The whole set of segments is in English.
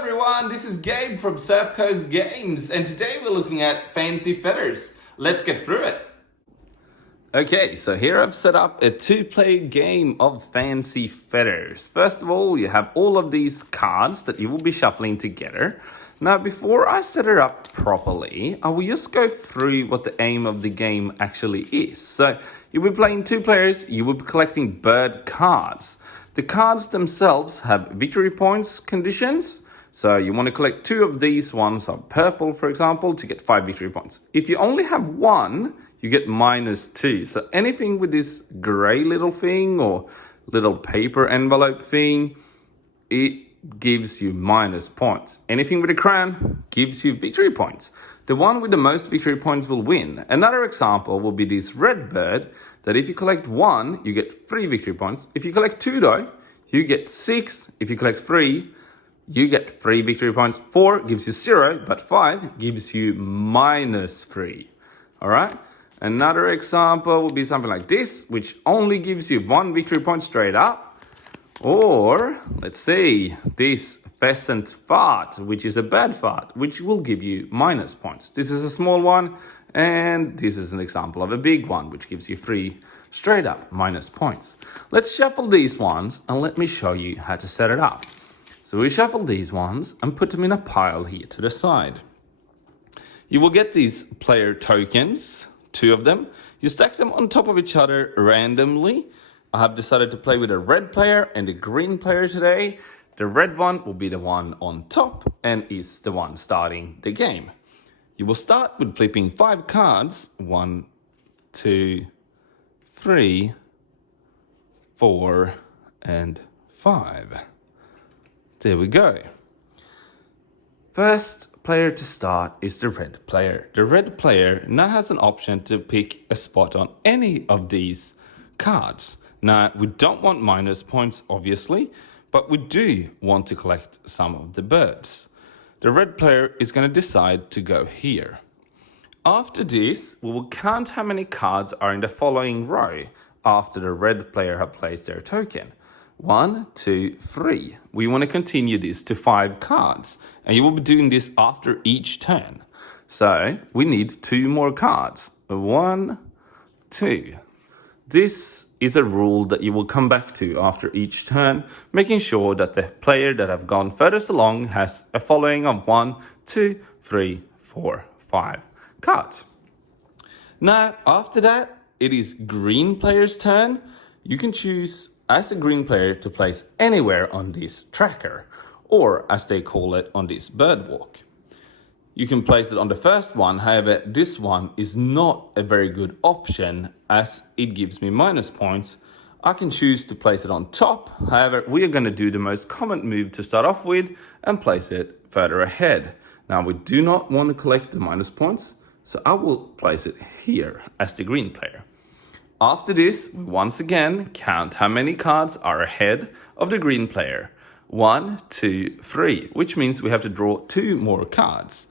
everyone, this is Gabe from Surf Coast Games, and today we're looking at Fancy Feathers. Let's get through it. Okay, so here I've set up a two-player game of Fancy Feathers. First of all, you have all of these cards that you will be shuffling together. Now, before I set it up properly, I will just go through what the aim of the game actually is. So, you'll be playing two players, you will be collecting bird cards. The cards themselves have victory points conditions. So you want to collect two of these ones of purple, for example, to get 5 victory points. If you only have one, you get -2. So anything with this gray little thing or little paper envelope thing, it gives you minus points. Anything with a crown gives you victory points. The one with the most victory points will win. Another example will be this red bird, that if you collect 1, you get 3 victory points. If you collect 2 though, you get 6. If you collect 3, you get 3 victory points. 4 gives you 0, but 5 gives you -3. All right? Another example would be something like this, which only gives you 1 victory point straight up. Or, let's say, this pheasant fart, which is a bad fart, which will give you minus points. This is a small one, and this is an example of a big one, which gives you 3 straight up minus points. Let's shuffle these ones, and let me show you how to set it up. So we shuffle these ones and put them in a pile here to the side. You will get these player tokens, 2 of them. You stack them on top of each other randomly. I have decided to play with a red player and a green player today. The red one will be the one on top and is the one starting the game. You will start with flipping 5 cards. 1, 2, 3, 4, and 5. There we go. First player to start is the red player. The red player now has an option to pick a spot on any of these cards. Now, we don't want minus points, obviously, but we do want to collect some of the birds. The red player is going to decide to go here. After this, we will count how many cards are in the following row after the red player have placed their token. 1, 2, 3. We want to continue this to 5 cards, and you will be doing this after each turn. So, we need 2 more cards. 1, 2. This is a rule that you will come back to after each turn, making sure that the player that have gone furthest along has a following of 1, 2, 3, 4, 5 cards. Now, after that, it is green player's turn. You can choose as a green player to place anywhere on this tracker, or as they call it on this bird walk. You can place it on the first one, however, this one is not a very good option as it gives me minus points. I can choose to place it on top, however, we are going to do the most common move to start off with and place it further ahead. Now, we do not want to collect the minus points, so I will place it here as the green player. After this, we once again count how many cards are ahead of the green player. 1, 2, 3, which means we have to draw 2 more cards.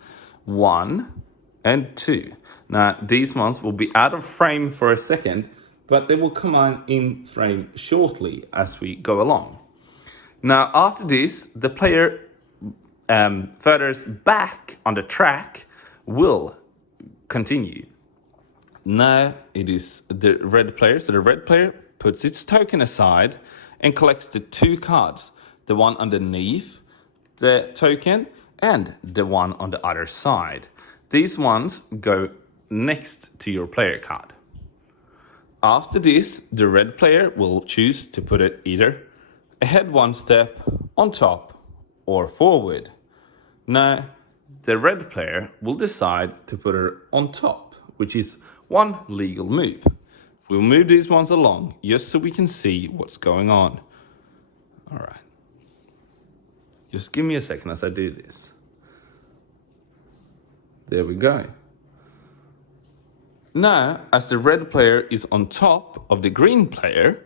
1 and 2. Now, these ones will be out of frame for a second, but they will come on in frame shortly as we go along. Now, after this, the player furthest back on the track will continue. Now it is the red player. So the red player puts its token aside and collects the 2 cards. The one underneath the token and the one on the other side. These ones go next to your player card. After this, the red player will choose to put it either ahead 1 step, on top, or forward. Now, the red player will decide to put it on top, which is one legal move. We'll move these ones along just so we can see what's going on. All right. Just give me a second as I do this. There we go. Now, as the red player is on top of the green player,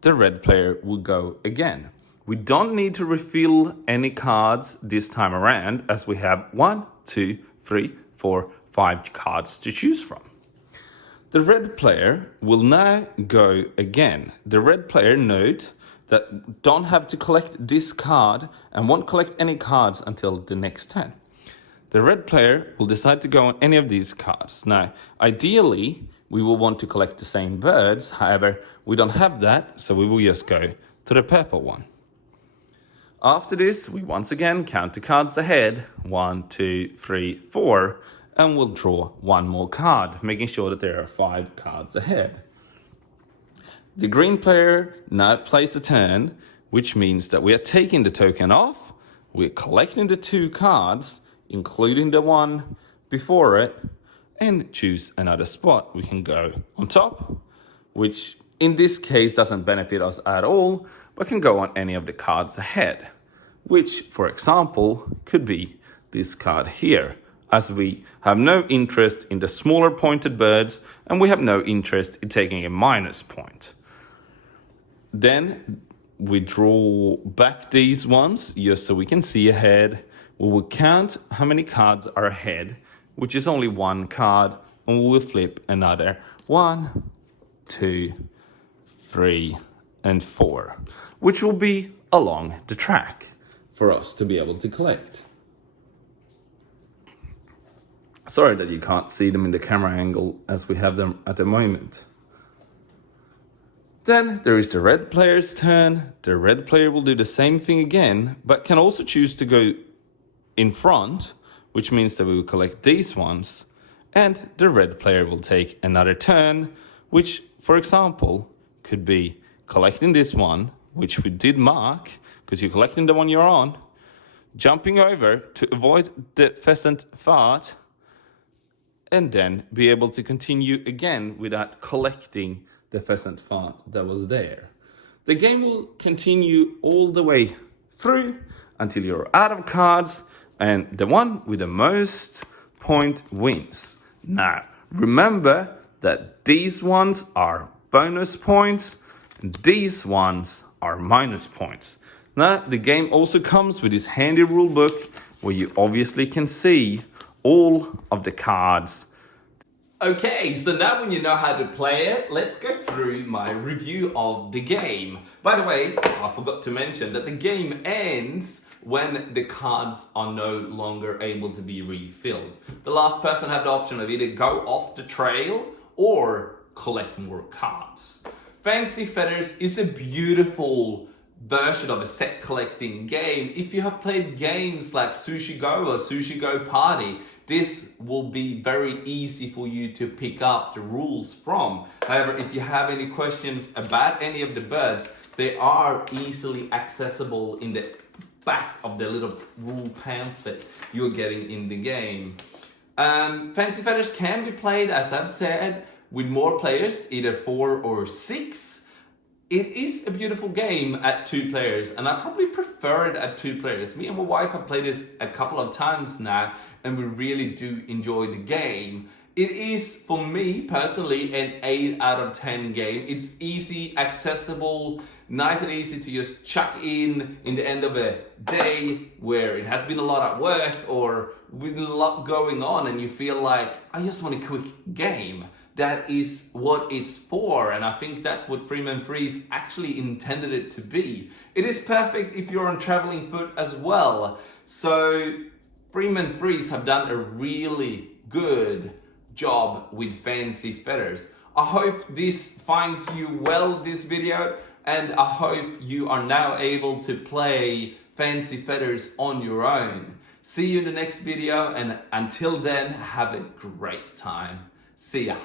the red player will go again. We don't need to refill any cards this time around as we have 1, 2, 3, 4, 5 cards to choose from. The red player will now go again. The red player, note that don't have to collect this card and won't collect any cards until the next turn. The red player will decide to go on any of these cards. Now, ideally, we will want to collect the same birds. However, we don't have that, so we will just go to the purple one. After this, we once again count the cards ahead. 1, 2, 3, 4. And we'll draw one more card, making sure that there are 5 cards ahead. The green player now plays a turn, which means that we are taking the token off. We're collecting the 2 cards, including the one before it, and choose another spot. We can go on top, which in this case doesn't benefit us at all, but can go on any of the cards ahead, which, for example, could be this card here, as we have no interest in the smaller pointed birds, and we have no interest in taking a minus point. Then we draw back these ones, just so we can see ahead. We will count how many cards are ahead, which is only 1 card, and we will flip another 1, 2, 3, and 4, which will be along the track for us to be able to collect. Sorry that you can't see them in the camera angle as we have them at the moment. Then there is the red player's turn. The red player will do the same thing again, but can also choose to go in front, which means that we will collect these ones, and the red player will take another turn, which, for example, could be collecting this one, which we did mark, because you're collecting the one you're on, jumping over to avoid the pheasant fart, and then be able to continue again without collecting the pheasant fart that was there. The game will continue all the way through until you're out of cards, and the one with the most point wins. Now, remember that these ones are bonus points, and these ones are minus points. Now, the game also comes with this handy rule book where you obviously can see all of the cards. Okay, so now when you know how to play it, let's go through my review of the game. By the way, I forgot to mention that the game ends when the cards are no longer able to be refilled. The last person had the option of either go off the trail or collect more cards. Fancy Feathers is a beautiful version of a set collecting game. If you have played games like Sushi Go or Sushi Go Party, this will be very easy for you to pick up the rules from. However, if you have any questions about any of the birds, they are easily accessible in the back of the little rule pamphlet you're getting in the game. Fancy Feathers can be played, as I've said, with more players, either 4 or 6. It is a beautiful game at 2 players, and I probably prefer it at 2 players. Me and my wife have played this a couple of times now, and we really do enjoy the game. It is, for me personally, an 8 out of 10 game. It's easy, accessible, nice and easy to just chuck in the end of a day where it has been a lot at work or with a lot going on, and you feel like, I just want a quick game. That is what it's for, and I think that's what Friedemann Friese actually intended it to be. It is perfect if you're on traveling foot as well. So Friedemann Friese have done a really good job with Fancy Feathers. I hope this finds you well, this video, and I hope you are now able to play Fancy Feathers on your own. See you in the next video, and until then, have a great time. See ya.